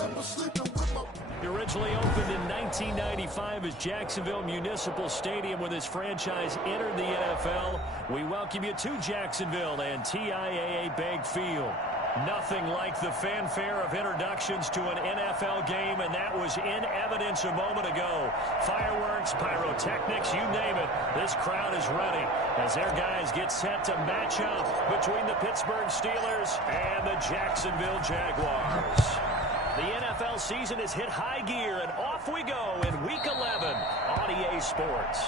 He originally opened in 1995 as Jacksonville Municipal Stadium when his franchise entered the NFL. We welcome you to Jacksonville and TIAA Bank Field. Nothing like the fanfare of introductions to an NFL game, and that was in evidence a moment ago. Fireworks, pyrotechnics, you name it. This crowd is ready as their guys get set to match up between the Pittsburgh Steelers and the Jacksonville Jaguars. The NFL season has hit high gear, and off we go in Week 11 on EA Sports.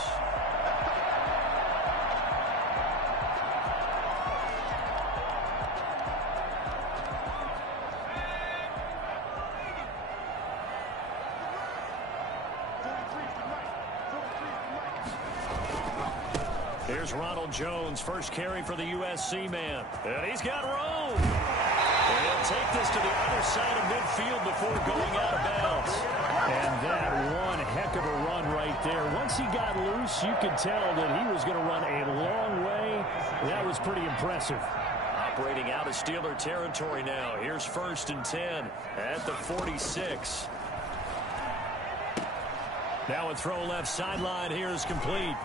Here's Ronald Jones, first carry for the USC man. And he's got room. And he'll take this to the other side of midfield before going out of bounds. And that one heck of a run right there. Once he got loose, you could tell that he was going to run a long way. That was pretty impressive. Operating out of Steeler territory now. Here's 1st and 10 at the 46. Now a throw left sideline here is complete.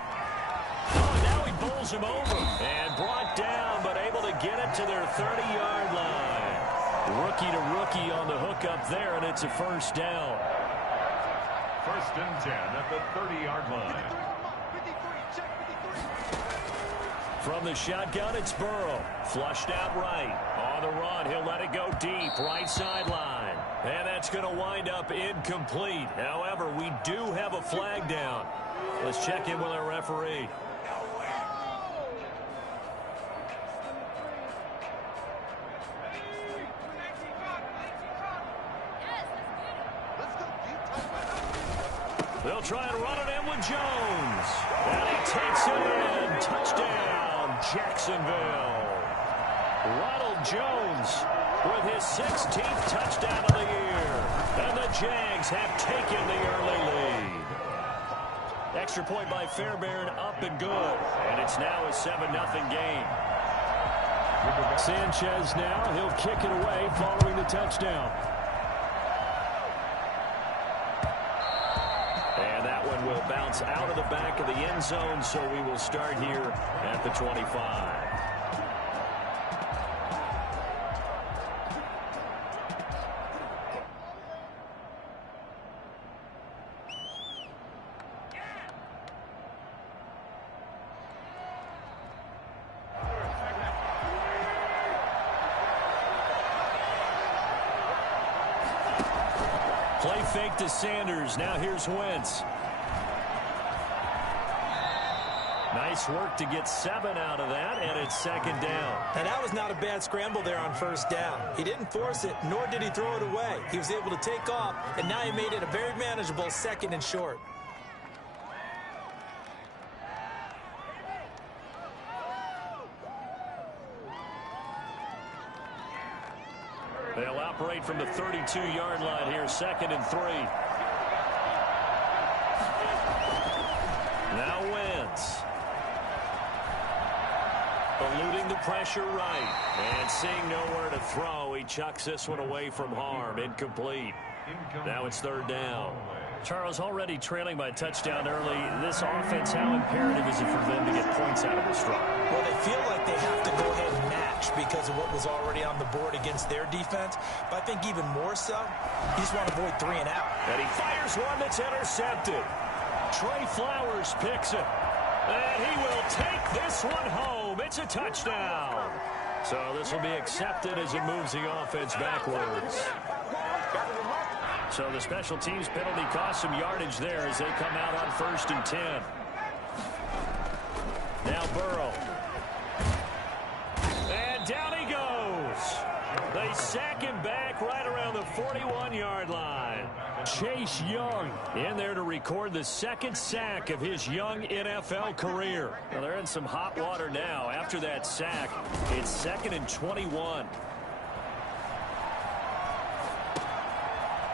Oh, now he bowls him over and brought down, but able to get it to their 30-yard line. Rookie to rookie on the hook up there, and it's a first down. 1st and 10 at the 30-yard line. From the shotgun, it's Burrow. Flushed out right. On the run, he'll let it go deep, right sideline. And that's going to wind up incomplete. However, we do have a flag down. Let's check in with our referee. They'll try and run it in with Jones. And he takes it in. Touchdown, Jacksonville. Ronald Jones with his 16th touchdown of the year. And the Jags have taken the early lead. Extra point by Fairbairn, up and good. And it's now a 7-0 game. Sanchez now, he'll kick it away following the touchdown. And that one will bounce out of the back of the end zone, so we will start here at the 25. Play fake to Sanders. Now here's Wentz. Nice work to get 7 out of that, and it's 2nd down. And that was not a bad scramble there on 1st down. He didn't force it, nor did he throw it away. He was able to take off, and now he made it a very manageable 2nd and short. They'll operate from the 32-yard line here, 2nd and 3. Now Wentz. Eluding the pressure right. And seeing nowhere to throw, he chucks this one away from harm. Incomplete. Now it's 3rd down. Charles, already trailing by a touchdown early. This offense, how imperative is it for them to get points out of this run? Well, they feel like they have to go ahead and match because of what was already on the board against their defense. But I think even more so, you just want to avoid 3 and out. And he fires one that's intercepted. Trey Flowers picks it. And he will take this one home. It's a touchdown. So this will be accepted as it moves the offense backwards. So the special teams penalty cost some yardage there as they come out on 1st and 10. Now Burrow. And down he goes. They sack him back right around the 41-yard line. Chase Young in there to record the 2nd sack of his young NFL career. Well, they're in some hot water now. After that sack, it's 2nd and 21.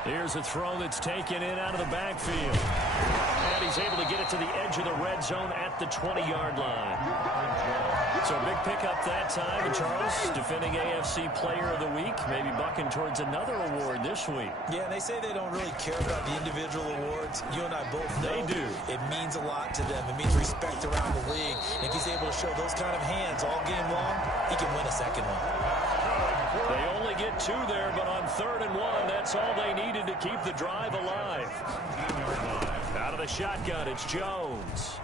Here's a throw that's taken in out of the backfield. And he's able to get it to the edge of the red zone at the 20-yard line. So a big pickup that time. And Charles, defending AFC Player of the Week, maybe bucking towards another award this week. Yeah, they say they don't really care about the individual awards. You and I both know they do. It means a lot to them. It means respect around the league. And if he's able to show those kind of hands all game long, he can win a second one. They only get 2 there, but on 3rd and 1, that's all they needed to keep the drive alive. Out of the shotgun, it's Jones.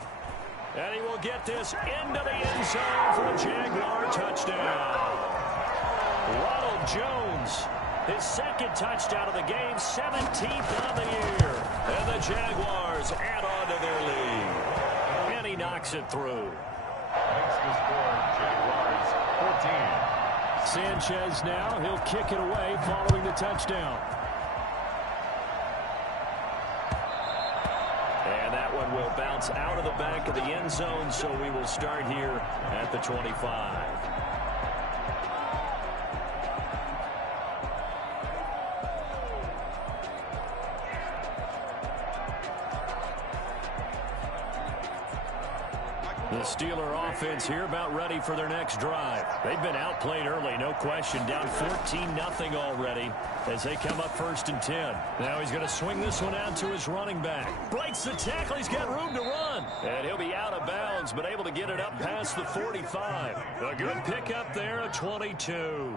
And he will get this into the end zone for a Jaguar touchdown. Ronald Jones, his 2nd touchdown of the game, 17th on the year. And the Jaguars add on to their lead. And he knocks it through. Makes the score, Jaguars 14. Sanchez now, he'll kick it away following the touchdown. And that one will bounce out of the back of the end zone, so we will start here at the 25. The Steeler offense here about ready for their next drive. They've been outplayed early, no question. Down 14-0 already as they come up 1st and 10. Now he's going to swing this one out to his running back. Breaks the tackle. He's got room to run. And he'll be out of bounds, but able to get it up past the 45. A good pickup there, a 22.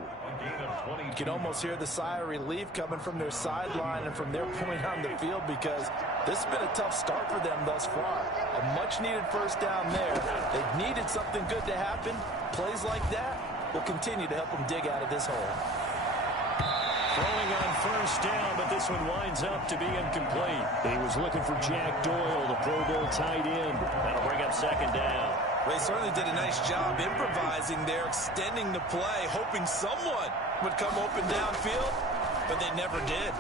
You can almost hear the sigh of relief coming from their sideline and from their point on the field, because this has been a tough start for them thus far. A much-needed first down there. They've needed something good to happen. Plays like that will continue to help them dig out of this hole. Throwing on 1st down, but this one winds up to be incomplete. He was looking for Jack Doyle, the Pro Bowl tight end. That'll bring up 2nd down. They certainly did a nice job improvising there, extending the play, hoping someone would come open downfield, but they never did.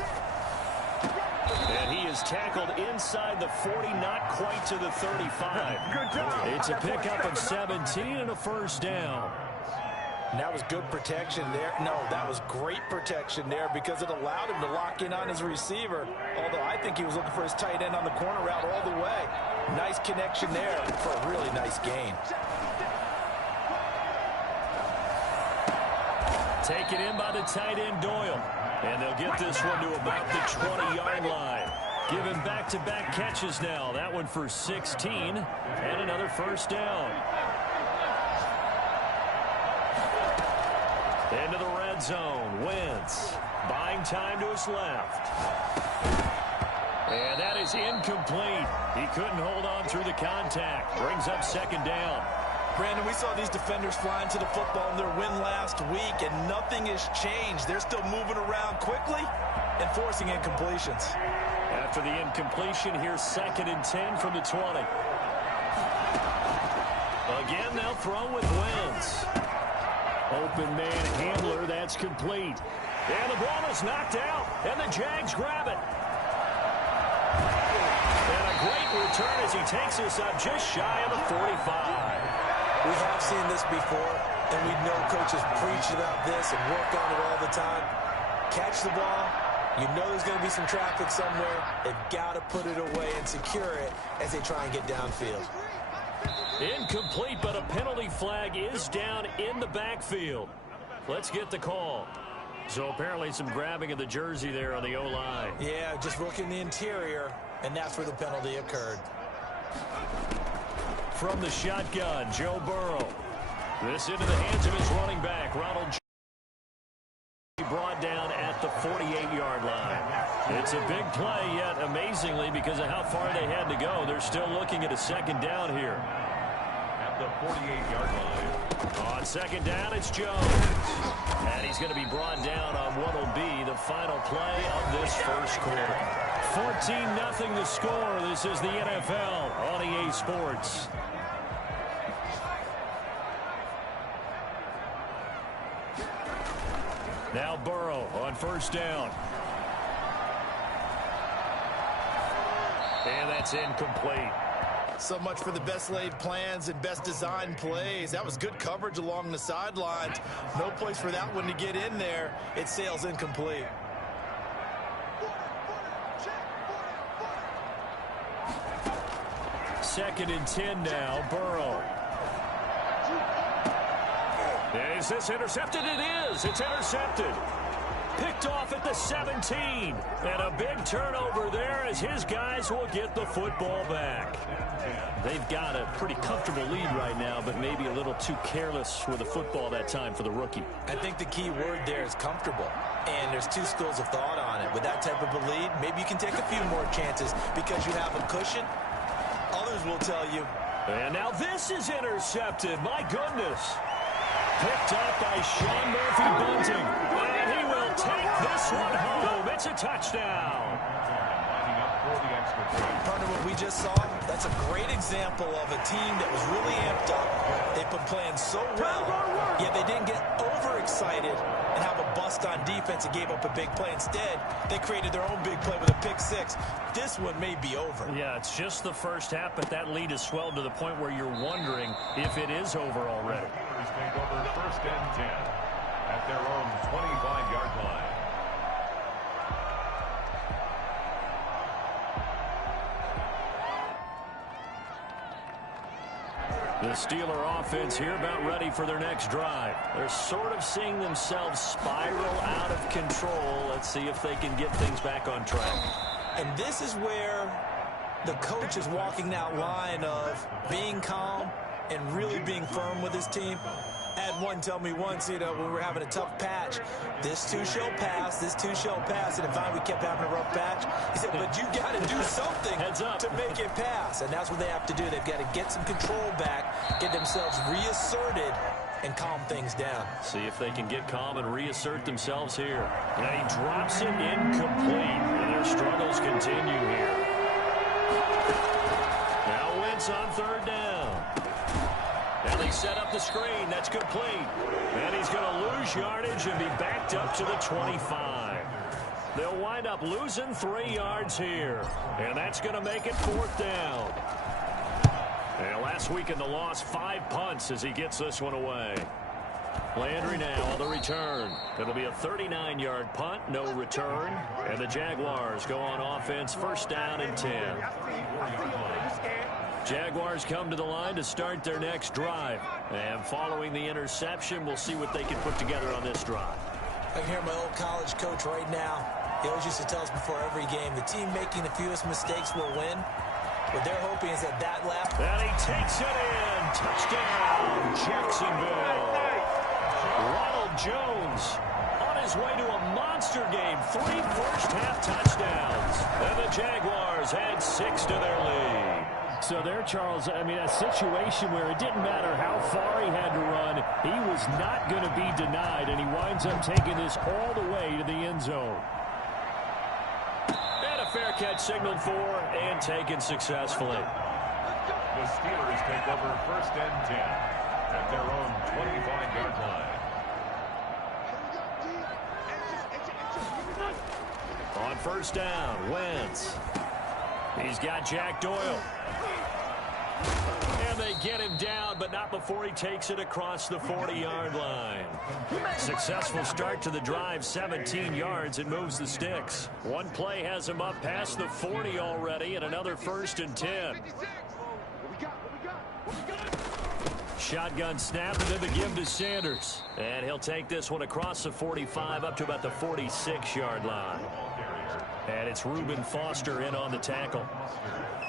And he is tackled inside the 40, not quite to the 35. Good job. It's a pickup of 17 and a 1st down. And that was good protection there. No, that was great protection there, because it allowed him to lock in on his receiver, although I think he was looking for his tight end on the corner route all the way. Nice connection there for a really nice gain. Taken in by the tight end Doyle. And they'll get this one to about the 20-yard line. Give him back-to-back catches now. That one for 16 and another 1st down. Into the red zone. Wentz buying time to his left. And that is incomplete. He couldn't hold on through the contact. Brings up 2nd down. Brandon, we saw these defenders flying to the football in their win last week, and nothing has changed. They're still moving around quickly and forcing incompletions. After the incompletion, here's 2nd and 10 from the 20. Again, they'll throw with Wentz. Open man handler, that's complete. And the ball is knocked out, and the Jags grab it. And a great return as he takes us up just shy of the 45. We have seen this before, and we know coaches preach about this and work on it all the time. Catch the ball. You know there's going to be some traffic somewhere. They've got to put it away and secure it as they try and get downfield. Incomplete, but a penalty flag is down in the backfield. Let's get the call. So apparently some grabbing of the jersey there on the O-line. Yeah, just looking the interior, and that's where the penalty occurred. From the shotgun, Joe Burrow. This into the hands of his running back, Ronald Jones. Brought down at the 48-yard line. It's a big play, yet amazingly, because of how far they had to go, they're still looking at a 2nd down here. At the 48-yard line. On 2nd down, it's Jones. And he's going to be brought down on what will be the final play of this 1st quarter. 14-0 the score. This is the NFL on EA Sports. Now Burrow on 1st down. And that's incomplete. So much for the best laid plans and best designed plays. That was good coverage along the sidelines. No place for that one to get in there. It sails incomplete. 2nd and 10 now. Burrow. Is this intercepted? It is. It's intercepted. Picked off at the 17. And a big turnover there as his guys will get the football back. They've got a pretty comfortable lead right now, but maybe a little too careless with the football that time for the rookie. I think the key word there is comfortable. And there's two schools of thought on it. With that type of a lead, maybe you can take a few more chances because you have a cushion. Others will tell you. And now this is intercepted. My goodness. Picked up by Sean Murphy Bunting. And he will take this one home. It's a touchdown. Partner, what we just saw, that's a great example of a team that was really amped up. They've been playing so well, yet they didn't get overexcited and have a bust on defense and gave up a big play. Instead, they created their own big play with a pick six. This one may be over. Yeah, it's just the first half, but that lead has swelled to the point where you're wondering if it is over already. Take over 1st and 10 at their own 25-yard line. The Steeler offense here about ready for their next drive. They're sort of seeing themselves spiral out of control. Let's see if they can get things back on track. And this is where the coach is walking that line of being calm and really being firm with his team. I had one tell me once, when we were having a tough patch, this too shall pass, this too shall pass. And finally we kept having a rough patch. He said, but you got to do something to make it pass. And that's what they have to do. They've got to get some control back, get themselves reasserted, and calm things down. See if they can get calm and reassert themselves here. And he drops it incomplete. And their struggles continue here. Now Wentz on 3rd down. And they set up the screen. That's complete. And he's going to lose yardage and be backed up to the 25. They'll wind up losing 3 yards here. And that's going to make it 4th down. And last week in the loss, 5 punts as he gets this one away. Landry now on the return. It'll be a 39-yard punt, no return. And the Jaguars go on offense, 1st down and 10. Jaguars come to the line to start their next drive. And following the interception, we'll see what they can put together on this drive. I can hear my old college coach right now. He always used to tell us before every game, the team making the fewest mistakes will win. What they're hoping is that lap. And he takes it in. Touchdown, Jacksonville. Ronald Jones on his way to a monster game. 3 first-half touchdowns. And the Jaguars add 6 to their lead. So there, Charles, I mean, a situation where it didn't matter how far he had to run, he was not going to be denied, and he winds up taking this all the way to the end zone. And a fair catch signaled for and taken successfully. The Steelers take over 1st and 10 at their own 25-yard line. On 1st down, Wentz. He's got Jack Doyle. And they get him down, but not before he takes it across the 40-yard line. Successful start to the drive, 17 yards, and moves the sticks. One play has him up past the 40 already, and another 1st and 10. Shotgun snap, and then the give to Sanders. And he'll take this one across the 45 up to about the 46-yard line. And it's Reuben Foster in on the tackle.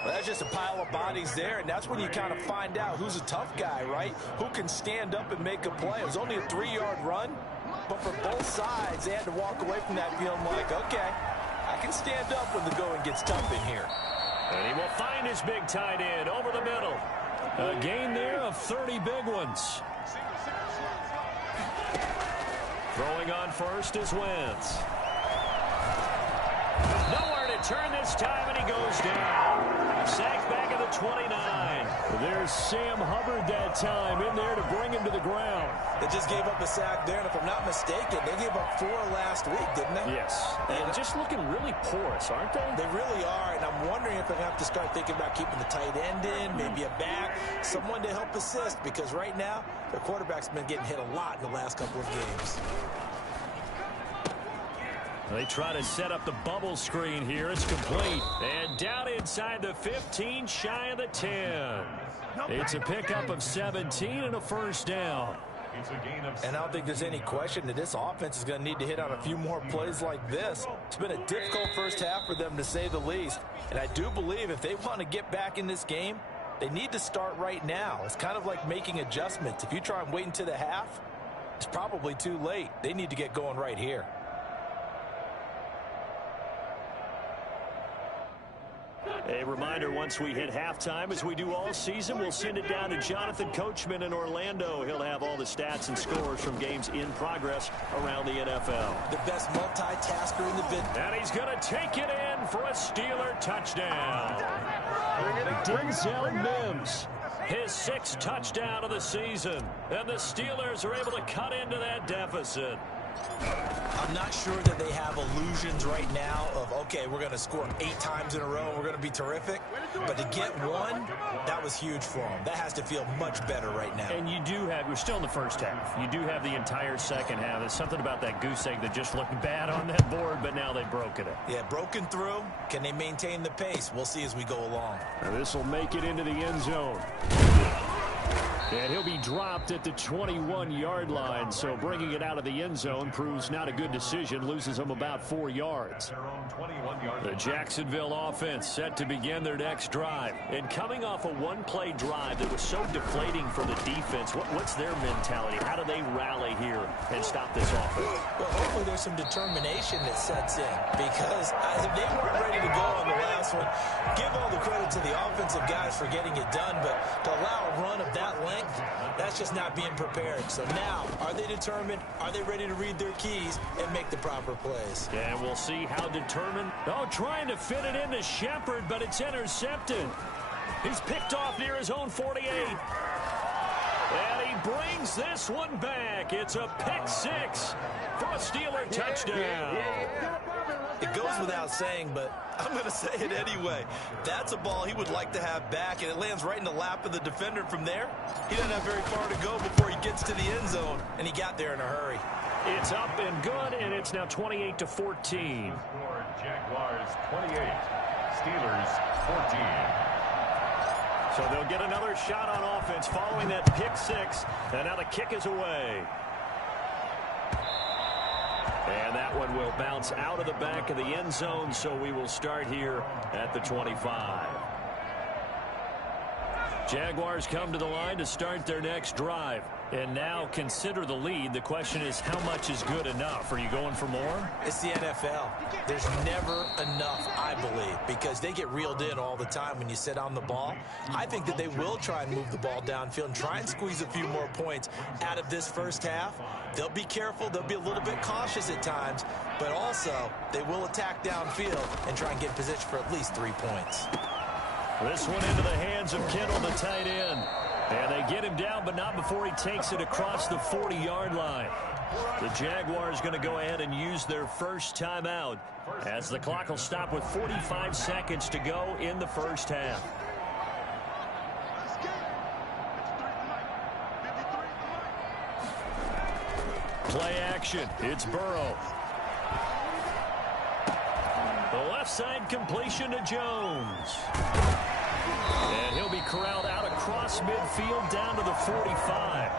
Well, that's just a pile of bodies there, and that's when you kind of find out who's a tough guy, right? Who can stand up and make a play. It was only a 3-yard run, but for both sides, they had to walk away from that feeling like, okay, I can stand up when the going gets tough in here. And he will find his big tight end over the middle. A gain there of 30 big ones. Throwing on first is Wentz. Nowhere to turn this time, and he goes down. Sacked back at the 29. There's Sam Hubbard that time in there to bring him to the ground. They just gave up a sack there, and if I'm not mistaken, they gave up 4 last week, didn't they? Yes. And just looking really porous, aren't they? They really are, and I'm wondering if they're going to have to start thinking about keeping the tight end in, maybe a back, someone to help assist, because right now, their quarterback's been getting hit a lot in the last couple of games. They try to set up the bubble screen here. It's complete. And down inside the 15, shy of the 10. It's a pickup of 17 and a first down. And I don't think there's any question that this offense is going to need to hit on a few more plays like this. It's been a difficult first half for them, to say the least. And I do believe if they want to get back in this game, they need to start right now. It's kind of like making adjustments. If you try and wait until the half, it's probably too late. They need to get going right here. A reminder, once we hit halftime, as we do all season, we'll send it down to Jonathan Coachman in Orlando. He'll have all the stats and scores from games in progress around the NFL. The best multitasker in the business. And he's going to take it in for a Steeler touchdown. Denzel Mims, his 6th touchdown of the season. And the Steelers are able to cut into that deficit. I'm not sure that they have illusions right now of, okay, we're going to score 8 times in a row and we're going to be terrific. But to get one, that was huge for them. That has to feel much better right now. And you do have, we're still in the first half. You do have the entire second half. There's something about that goose egg that just looked bad on that board, but now they've broken it. Yeah, broken through. Can they maintain the pace? We'll see as we go along. This will make it into the end zone. And he'll be dropped at the 21-yard line, so bringing it out of the end zone proves not a good decision, loses them about 4 yards. The Jacksonville offense set to begin their next drive. And coming off a one-play drive that was so deflating for the defense, what's their mentality? How do they rally here and stop this offense? Well, hopefully there's some determination that sets in, because if they weren't ready to go on the last one, give all the credit to the offensive guys for getting it done, but to allow a run of that length, that's just not being prepared. So now, are they determined? Are they ready to read their keys and make the proper plays? And we'll see how determined. Oh, trying to fit it into Shepard, but it's intercepted. He's picked off near his own 48. And he brings this one back. It's a pick 6 for a Steeler touchdown. It goes without saying, but I'm going to say it anyway. That's a ball he would like to have back, and it lands right in the lap of the defender from there. He doesn't have very far to go before he gets to the end zone, and he got there in a hurry. It's up and good, and it's now 28-14. Jaguars 28, Steelers 14. So they'll get another shot on offense following that pick 6, and now the kick is away. And that one will bounce out of the back of the end zone, so we will start here at the 25. Jaguars come to the line to start their next drive. And now consider the lead. The question is, how much is good enough? Are you going for more? It's the NFL. There's never enough, I believe, because they get reeled in all the time when you sit on the ball. I think that they will try and move the ball downfield and try and squeeze a few more points out of this first half. They'll be careful. They'll be a little bit cautious at times, but also they will attack downfield and try and get in position for at least 3 points. This one into the hands of Kittle, the tight end. And they get him down, but not before he takes it across the 40-yard line. The Jaguars going to go ahead and use their first timeout as the clock will stop with 45 seconds to go in the first half. Play action. It's Burrow. The left side completion to Jones. And he'll be corralled out across midfield down to the 45.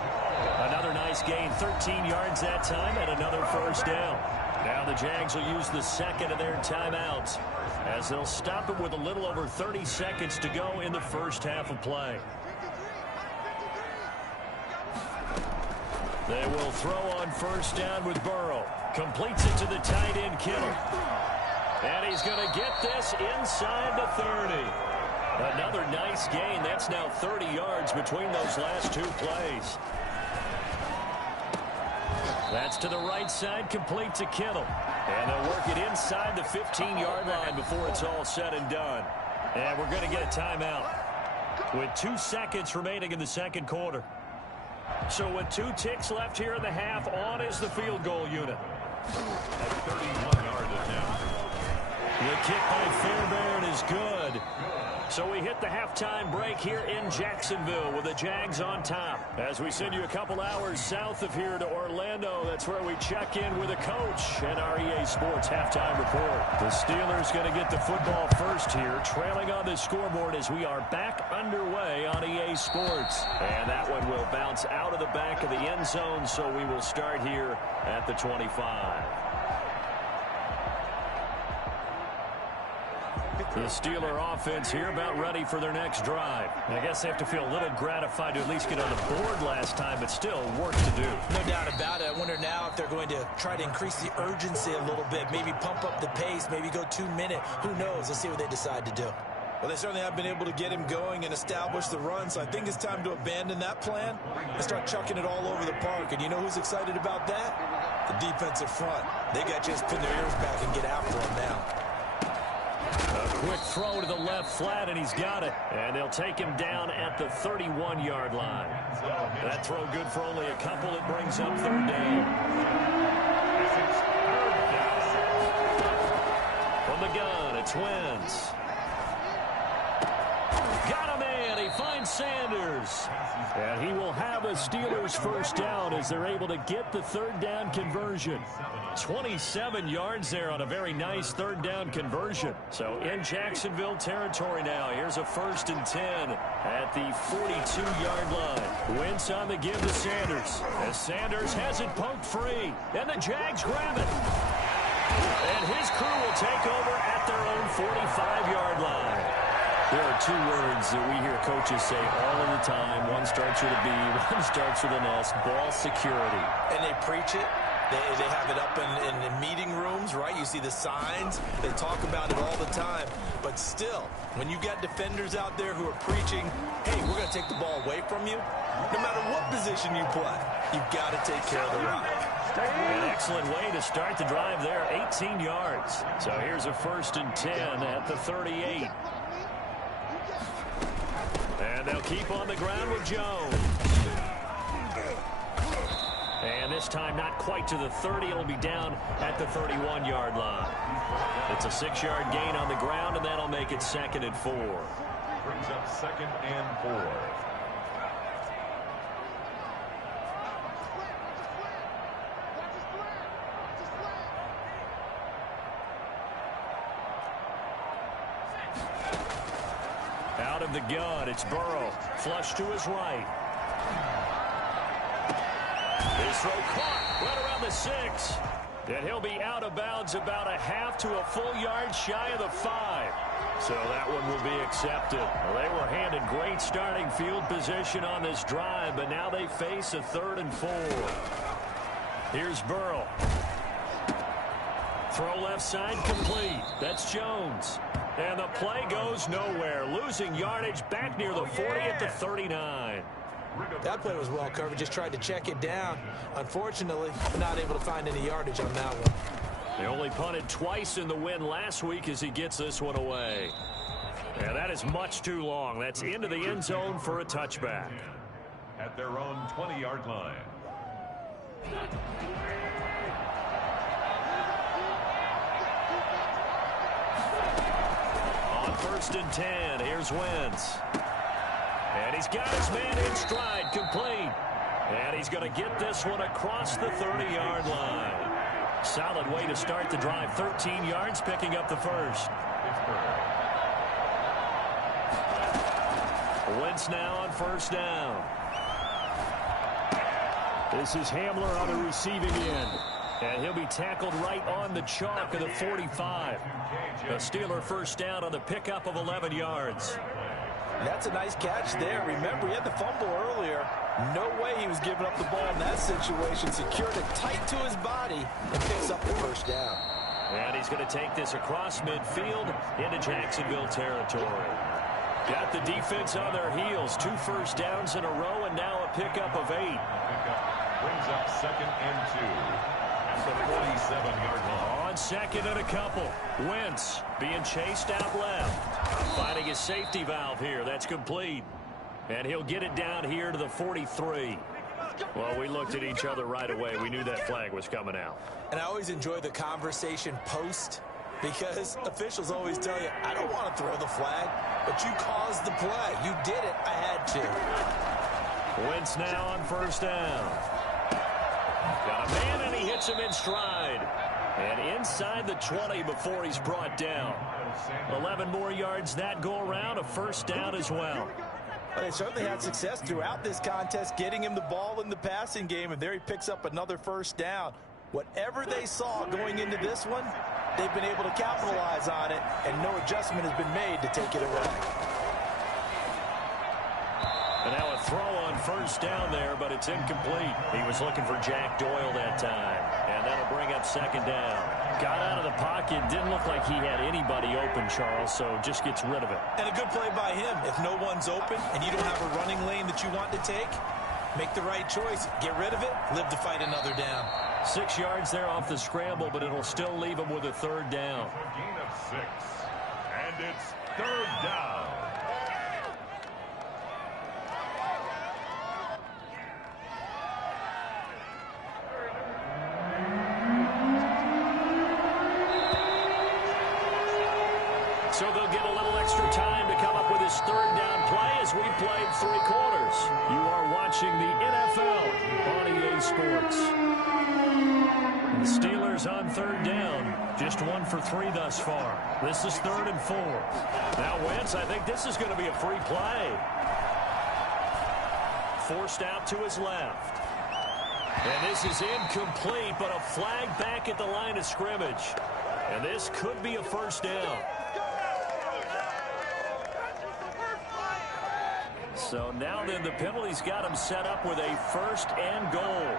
Another nice gain, 13 yards that time, and another first down. Now the Jags will use the second of their timeouts as they'll stop it with a little over 30 seconds to go in the first half of play. They will throw on first down with Burrow. Completes it to the tight end, Kittle. And he's going to get this inside the 30. Another nice gain. That's now 30 yards between those last 2 plays. That's to the right side, complete to Kittle. And they'll work it inside the 15-yard line before it's all said and done. And we're going to get a timeout with 2 seconds remaining in the second quarter. So with 2 ticks left here in the half, on is the field goal unit. At 31-yard attempt. The kick by Fairbairn is good. So we hit the halftime break here in Jacksonville with the Jags on top. As we send you a couple hours south of here to Orlando, that's where we check in with the coach and our EA Sports halftime report. The Steelers going to get the football first here, trailing on the scoreboard as we are back underway on EA Sports. And that one will bounce out of the back of the end zone, so we will start here at the 25. The Steeler offense here about ready for their next drive. I guess they have to feel a little gratified to at least get on the board last time, but still work to do. No doubt about it. I wonder now if they're going to try to increase the urgency a little bit, maybe pump up the pace, maybe go 2-minute. Who knows? Let's see what they decide to do. Well, they certainly have been able to get him going and establish the run, so I think it's time to abandon that plan and start chucking it all over the park. And you know who's excited about that? The defensive front. They got to just pin their ears back and get after him now. A quick throw to the left flat, and he's got it. And they'll take him down at the 31-yard line. That throw good for only a couple. It brings up third down. From the gun, it's Wentz. Got him in. He finds Sanders. And he will have a Steelers first down as they're able to get the third down conversion. 27 yards there on a very nice third down conversion. So in Jacksonville territory now. Here's a 1st and 10 at the 42-yard line. Wentz on the give to Sanders. As Sanders has it poked free. And the Jags grab it. And his crew will take over at their own 45-yard line. There are two words that we hear coaches say all of the time. One starts with a B, one starts with an S. Ball security. And they preach it. They have it up in meeting rooms, right? You see the signs. They talk about it all the time. But still, when you got defenders out there who are preaching, hey, we're going to take the ball away from you, no matter what position you play, you've got to take care of the rock. An excellent way to start the drive there, 18 yards. So here's a 1st and 10 at the 38. And they'll keep on the ground with Jones. And this time not quite to the 30. It'll be down at the 31-yard line. It's a 6-yard gain on the ground, and that'll make it 2nd and 4. Brings up 2nd and 4. Out of the gun, it's Burrow. Flush to his right. His throw caught right around the 6. And he'll be out of bounds about a half to a full yard shy of the 5. So that one will be accepted. Well, they were handed great starting field position on this drive, but now they face a 3rd and 4. Here's Burrow. Throw left side complete. That's Jones. And the play goes nowhere. Losing yardage back near the 40 at the 39. That play was well covered. Just tried to check it down. Unfortunately, not able to find any yardage on that one. They only punted twice in the win last week as he gets this one away. And that is much too long. That's into the end zone for a touchback. At their own 20-yard line. On 1st and 10, here's Wentz. And he's got his man in stride, complete. And he's going to get this one across the 30-yard line. Solid way to start the drive. 13 yards, picking up the 1st. Wentz now on 1st down. This is Hamler on the receiving end. And he'll be tackled right on the chalk of the 45. A Steeler 1st down on the pickup of 11 yards. That's a nice catch there. Remember, he had the fumble earlier. No way he was giving up the ball in that situation. Secured it tight to his body and picks up the 1st down. And he's going to take this across midfield into Jacksonville territory. Got the defense on their heels. 2 1st downs in a row and now a pickup of 8. Brings up 2nd and 2 at the 47-yard line. On 2nd and a couple. Wentz being chased out left. Finding his safety valve here. That's complete. And he'll get it down here to the 43. Well, we looked at each other right away. We knew that flag was coming out. And I always enjoy the conversation post because officials always tell you, I don't want to throw the flag, but you caused the play. You did it. I had to. Wentz now on first down. Got a man, and he hits him in stride. And inside the 20 before he's brought down. 11 more yards that go around, a first down as well. Well, they certainly had success throughout this contest, getting him the ball in the passing game, and there he picks up another first down. Whatever they saw going into this one, they've been able to capitalize on it, and no adjustment has been made to take it away. And now a throw on first down there, but it's incomplete. He was looking for Jack Doyle that time, and that'll bring up second down. Got out of the pocket, didn't look like he had anybody open, Charles, so just gets rid of it. And a good play by him. If no one's open and you don't have a running lane that you want to take, make the right choice. Get rid of it, live to fight another down. 6 yards there off the scramble, but it'll still leave him with a third down. A gain of 6, and it's third down. So they'll get a little extra time to come up with his third down play as we played 3 quarters. You are watching the NFL on EA Sports. The Steelers on third down. Just 1 for 3 thus far. This is 3rd and 4. Now Wentz, I think this is going to be a free play. Forced out to his left. And this is incomplete, but a flag back at the line of scrimmage. And this could be a first down. So now then the penalty's got him set up with a 1st and goal.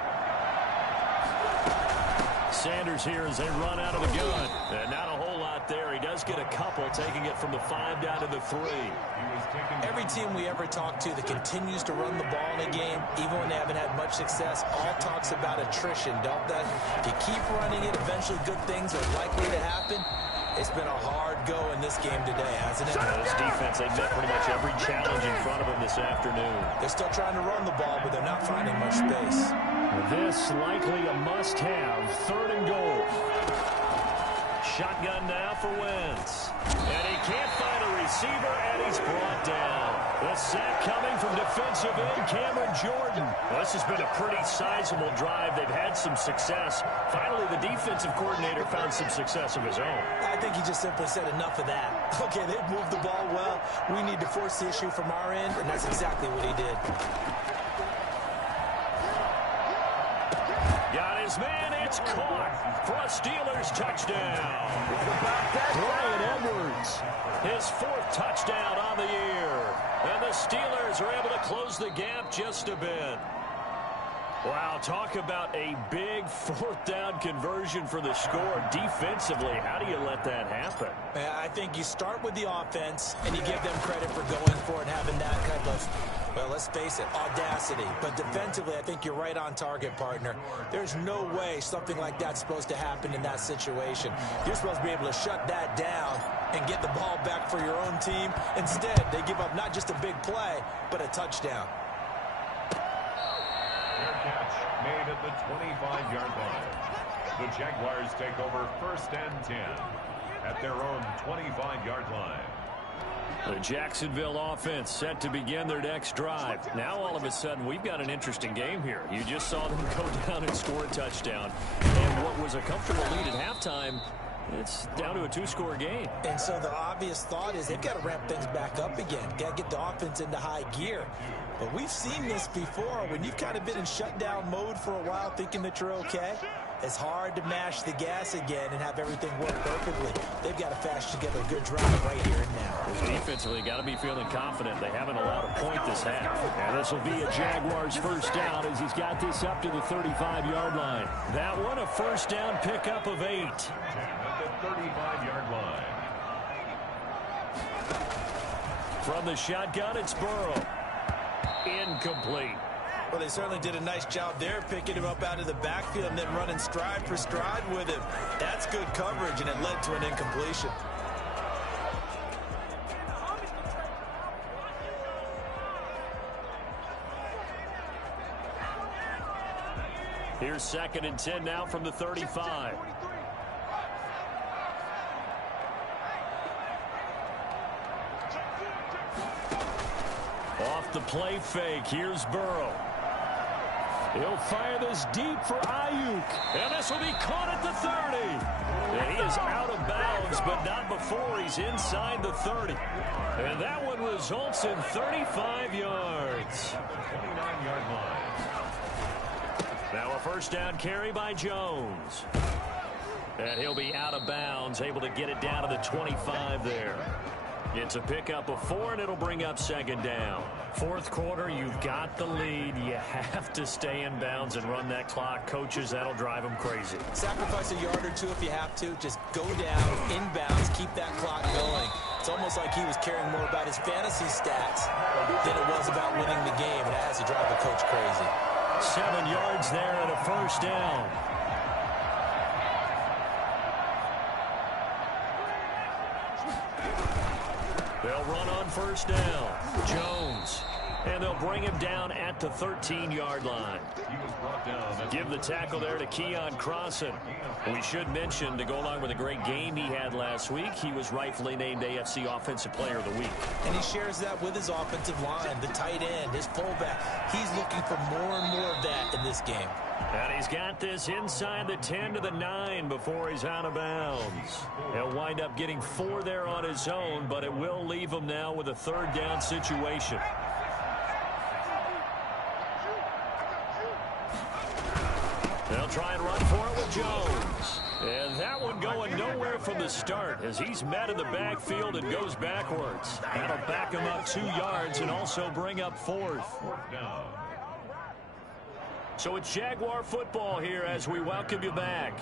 Sanders here as they run out of the gun. And not a whole lot there. He does get a couple, taking it from the 5 down to the 3. Every team we ever talk to that continues to run the ball in a game, even when they haven't had much success, all talks about attrition, don't they? If you keep running it, eventually good things are likely to happen. It's been a hard go in this game today, hasn't it? This defense, they met pretty much every challenge in front of them this afternoon. They're still trying to run the ball, but they're not finding much space. This likely a must-have. 3rd and goal. Shotgun now for Wentz. And he can't find a receiver, and he's brought down. The sack coming from defensive end Cameron Jordan. Well, this has been a pretty sizable drive. They've had some success. Finally, the defensive coordinator found some success of his own. I think he just simply said enough of that. Okay, they've moved the ball well. We need to force the issue from our end, and that's exactly what he did. Got his man. It's caught for a Steelers touchdown. Bryan Edwards, his 4th touchdown on the year. And the Steelers are able to close the gap just a bit. Wow, talk about a big 4th down conversion for the score. Defensively, how do you let that happen? I think you start with the offense, and you give them credit for going for it and having that type of, well, let's face it, audacity. But defensively, I think you're right on target, partner. There's no way something like that's supposed to happen in that situation. You're supposed to be able to shut that down and get the ball back for your own team. Instead, they give up not just a big play, but a touchdown. Catch made at the 25-yard line. The Jaguars take over 1st and 10 at their own 25-yard line. The Jacksonville offense set to begin their next drive. Now all of a sudden we've got an interesting game here. You just saw them go down and score a touchdown. And what was a comfortable lead at halftime, it's down to a 2-score game. And so the obvious thought is they've got to ramp things back up again. Got to get the offense into high gear. But we've seen this before. When you've kind of been in shutdown mode for a while thinking that you're okay, it's hard to mash the gas again and have everything work perfectly. They've got to fash together a good drive right here and now. Defensively, got to be feeling confident. They haven't allowed a point this half. And this will be a Jaguars 1st down as he's got this up to the 35-yard line. That one a 1st down pickup of 8. At the 35-yard line. From the shotgun, it's Burrow. Incomplete. Well, they certainly did a nice job there, picking him up out of the backfield and then running stride for stride with him. That's good coverage, and it led to an incompletion. Here's 2nd and 10 now from the 35. Off the play fake, here's Burrow. He'll fire this deep for Ayuk. And this will be caught at the 30. And he is out of bounds, but not before he's inside the 30. And that one results in 35 yards. 29-yard line. Now a first down carry by Jones. And he'll be out of bounds, able to get it down to the 25 there. It's a pickup of 4, and it'll bring up second down. Fourth quarter, you've got the lead. You have to stay in bounds and run that clock. Coaches, that'll drive them crazy. Sacrifice a yard or two if you have to. Just go down, inbounds, keep that clock going. It's almost like he was caring more about his fantasy stats than it was about winning the game, and that has to drive the coach crazy. 7 yards there and a first down. They'll run on first down. Jones. And they'll bring him down at the 13-yard line. He was brought down. Give the tackle there to Keon Crossan. We should mention, to go along with a great game he had last week, he was rightfully named AFC Offensive Player of the Week. And he shares that with his offensive line, the tight end, his fullback. He's looking for more and more of that in this game. And he's got this inside the 10 to the 9 before he's out of bounds. He'll wind up getting 4 there on his own, but it will leave him now with a third down situation. They'll try and run for it with Jones. And that one going nowhere from the start as he's met in the backfield and goes backwards. That'll back him up 2 yards and also bring up 4th. So it's Jaguar football here as we welcome you back.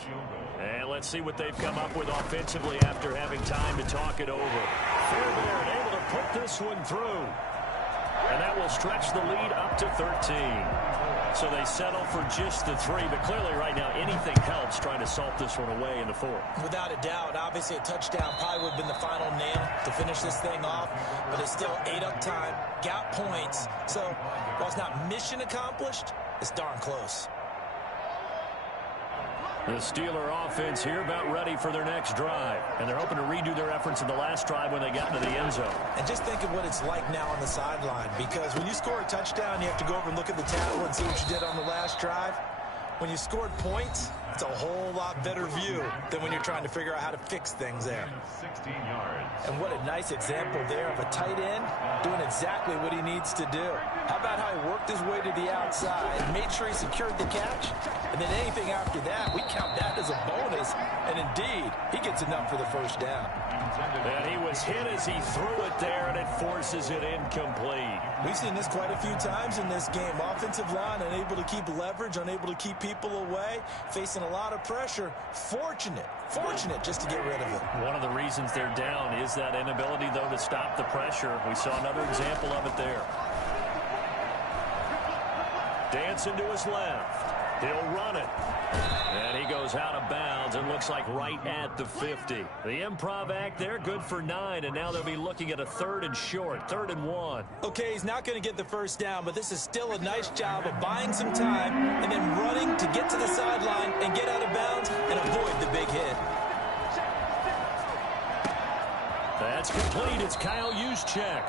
And let's see what they've come up with offensively after having time to talk it over. Fairbairn able to put this one through. And that will stretch the lead up to 13. So they settle for just the 3, but clearly right now anything helps trying to salt this one away in the 4th. Without a doubt, obviously a touchdown probably would have been the final nail to finish this thing off, but it's still 8 up time, got points. So while it's not mission accomplished, it's darn close. The Steeler offense here about ready for their next drive. And they're hoping to redo their efforts in the last drive when they got into the end zone. And just think of what it's like now on the sideline, because when you score a touchdown, you have to go over and look at the table and see what you did on the last drive. When you scored points, it's a whole lot better view than when you're trying to figure out how to fix things there. 16 yards. And what a nice example there of a tight end doing exactly what he needs to do. How about how he worked his way to the outside, made sure he secured the catch, and then anything after that, we count that as a bonus. And indeed, he gets enough for the first down. And he was hit as he threw it there, and it forces it incomplete. We've seen this quite a few times in this game. Offensive line unable to keep leverage, unable to keep people away, facing a lot of pressure. Fortunate just to get rid of it. One of the reasons they're down is that inability, though, to stop the pressure. We saw another example of it there. Dancing to his left. He'll run it. And he goes out of bounds and looks like right at the 50. The improv act there, good for 9, and now they'll be looking at a 3rd and short, 3rd and 1. Okay, he's not going to get the first down, but this is still a nice job of buying some time and then running to get to the sideline and get out of bounds and avoid the big hit. That's complete. It's Kyle Juszczyk.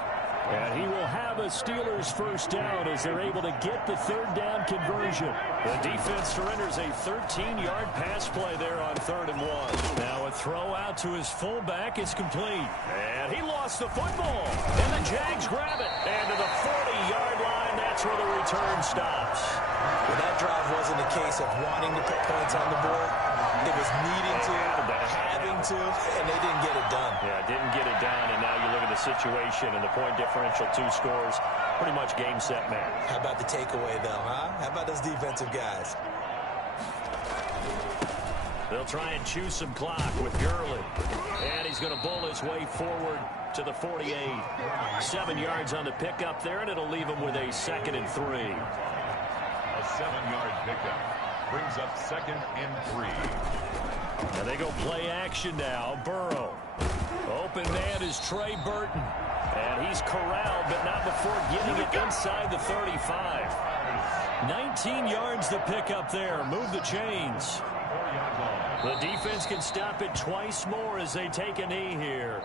And he will have a Steelers first down as they're able to get the 3rd down conversion. The defense surrenders a 13-yard pass play there on 3rd and 1. Now a throw out to his fullback is complete. And he lost the football. And the Jags grab it. And to the 40-yard line, that's where the return stops. Well, that drive wasn't a case of wanting to put points on the board. It was needing to, having to, and they didn't get it done. Yeah, didn't get it done, and now you look at the situation and the point differential, 2 scores, pretty much game, set, match. How about the takeaway, though, huh? How about those defensive guys? They'll try and chew some clock with Gurley. And he's going to bull his way forward to the 48. 7 yards on the pickup there, and it'll leave him with a 2nd and 3. A 7-yard pickup brings up 2nd and 3. And they go play action now. Burrow. Open man is Trey Burton. And he's corralled, but not before getting it inside the 35. 19 yards to pick up there. Move the chains. The defense can stop it twice more as they take a knee here.